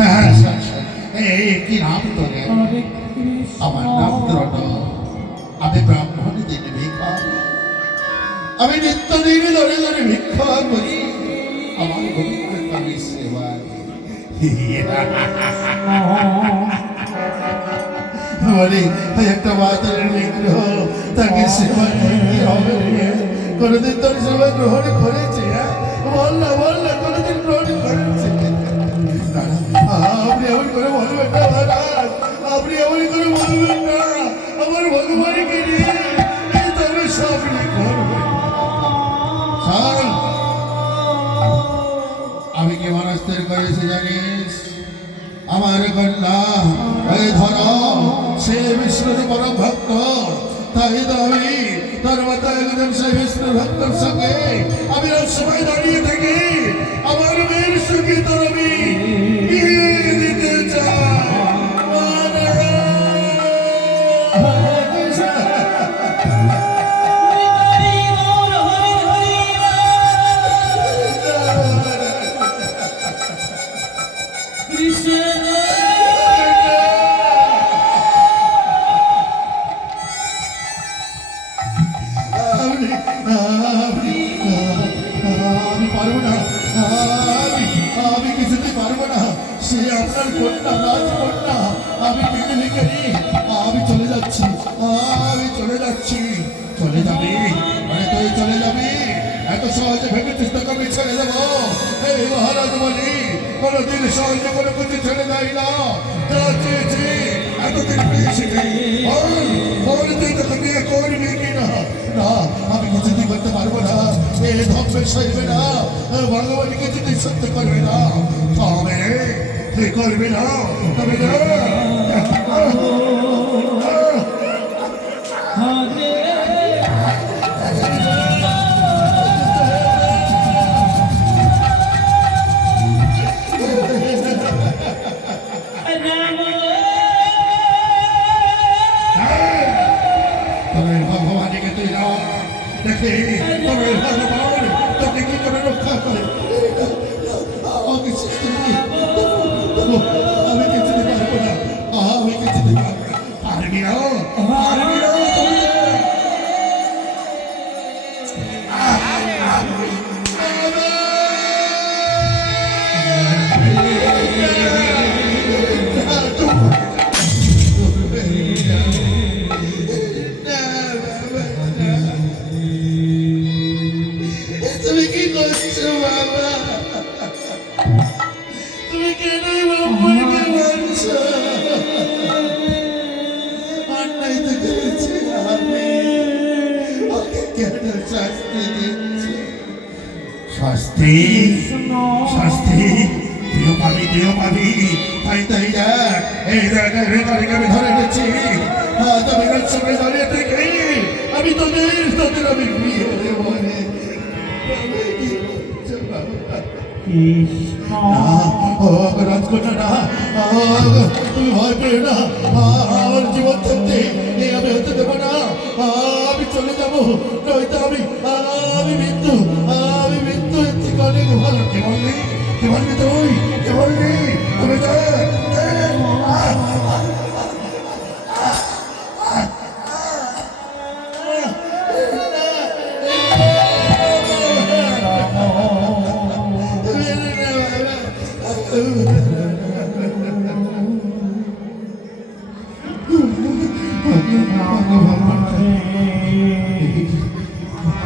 হ্যাঁ শোন, শোন। এই কি নাম তোরে? আমার নাম দ্রোণ। আমি ব্রাহ্মণ দিন ভিক্ষা। আমি নিত্য দিন ধরে ধরে ভিক্ষা করি। আমার গোবিন্দের আমি সেবা বলি একটা মাতারের বিগ্রহ তাকে সেবা হবে কোনোদিন তোর সেবা গ্রহণ করেছে? বল না বল না কোনোদিন গ্রহণ করেছে আমার কন্যা, এই ধর, সে বিষ্ণুর পরম ভক্ত। তাই তো তোর সে একজন সে বিষ্ণু ভক্তর সঙ্গে আমি সময় দাঁড়িয়ে থাকি। আমার মেয়ের সঙ্গে তোর কন্যা রাজ কন্যা আমি লিখে আমি চলে যাচ্ছি। আমি চলে যাচ্ছি। চলে যাবি? মানে তুই চলে যাবি? এত সহজে ভেবেছিস তোকে আমি ছেড়ে দেবো? এই মহারাজ বলি কোনোদিন সহজে কোনো কিছু ছেড়ে দেয় না। যা চেয়েছি, এতদিন পেয়েছি। বল তুই তোকে বিয়ে করবি কি না, আমি কিছুতেই করতে পারব না। এ ধর্মের সইবে না। ভগবান কিছুতেই সত্য করবে না, তবে তুই করবি না? তবে না দেখে তবে ভগবান তোকে কি করে রক্ষা করে? শাস্তি শাস্তি। তুইও পাবি তুইও পাবি তাই তাই দেখ, এই দেখ রেখাকে আমি ধরে আমি এর সঙ্গে আমি তোদের তোদের আমি বিয়ে দেবো তুমি আমার জীবন থাকতে আমি হতে দেবো না আমি চলে যাব নয়তো আমি আমি মৃত্যু আমি মৃত্যু হচ্ছে অনেক ভালো কেমন বললি কেমন বললি তুই কেমন